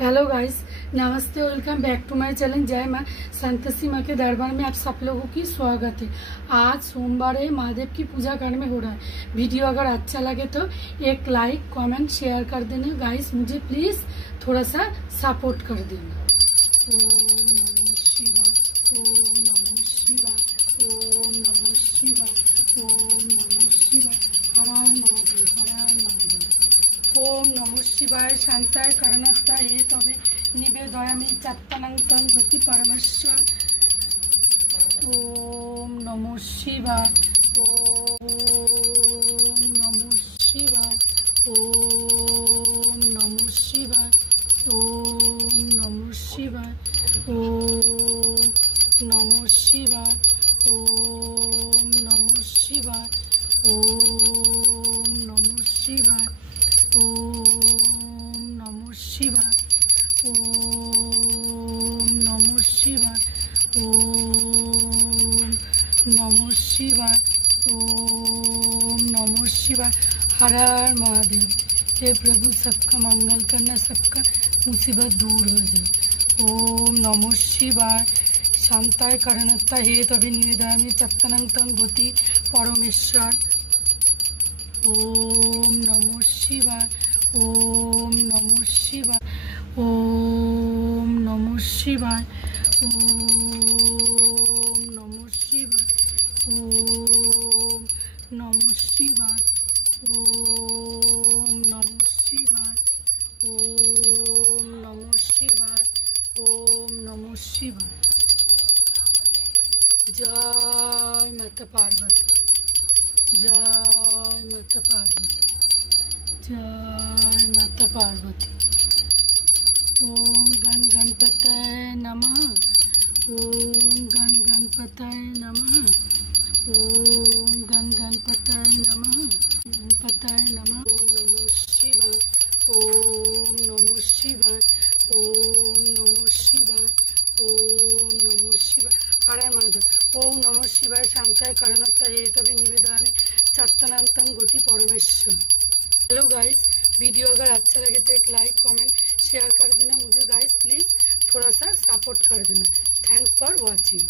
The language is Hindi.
हेलो गाइस, नमस्ते, welcome back to my channel. जय माँ संतोषी माँ के दरबार में आप सब लोगों की स्वागत है। आज सोमवार है, महादेव की पूजा घर में हो रहा है। वीडियो अगर अच्छा लगे तो एक लाइक कमेंट शेयर कर देना गाइस। मुझे प्लीज थोड़ा सा सपोर्ट कर देना। ओम नमो शिवाय, ओम नमो शिवाय, ओम नमो शिवाय, ओम नमो शिवाय। हर हर महादेव, हर हर महादेव। ओम नमो शिवाय। शांताय करणस्थाय हे तबे निवेदयामि चत्तनंतं गति परमेश्वर। ओम नमो शिवाय, ओम नमो शिवाय, ओम नमो शिवाय, ओम नमो शिवाय, ओम नमो शिवाय, ओम नमो शिवाय, ओम नमो शिवाय, ओम नमो शिवाय, ओम नमो शिवाय, ओम नमो शिवाय, ओम नमो शिवाय। हर हर महादेव। हे प्रभु, सबका मंगल करना, सबका मुसीबत दूर हो जाए। ओम नमो शिवाय। शांताय करणस्थाय हे तबे निवेदयामि चत्तनंतं गति परमेश्वर। ओम नमो शिवाय, ओम नमो शिवाय, ओम नमो शिवाय, ओम नमो शिवाय, ओम नमो शिवाय, ओम नमो शिवाय, ओम नमो शिवाय, ओम नमो शिवाय। जय माता पार्वती, जय माता पार्वती, जय माता पार्वती। ओम गण गणपतये नमः, ओम गण गणपतये नमः, ओम गण गणपतये नमः, गणपतये नमः। ओम नमो शिवाय, ओम नमो शिवाय, ओम नमो शिवाय, ओम नमो शिवाय। हर हर महादेव। ओम नमो शिवाय। शांताय करणस्थाय हे तबे निवेदयामि चत्तनंतं गति परमेश्वर। हेलो गाइस, वीडियो अगर अच्छा लगे तो एक लाइक कमेंट शेयर कर देना। मुझे गाइस प्लीज़ थोड़ा सा सपोर्ट कर देना। Thanks for watching.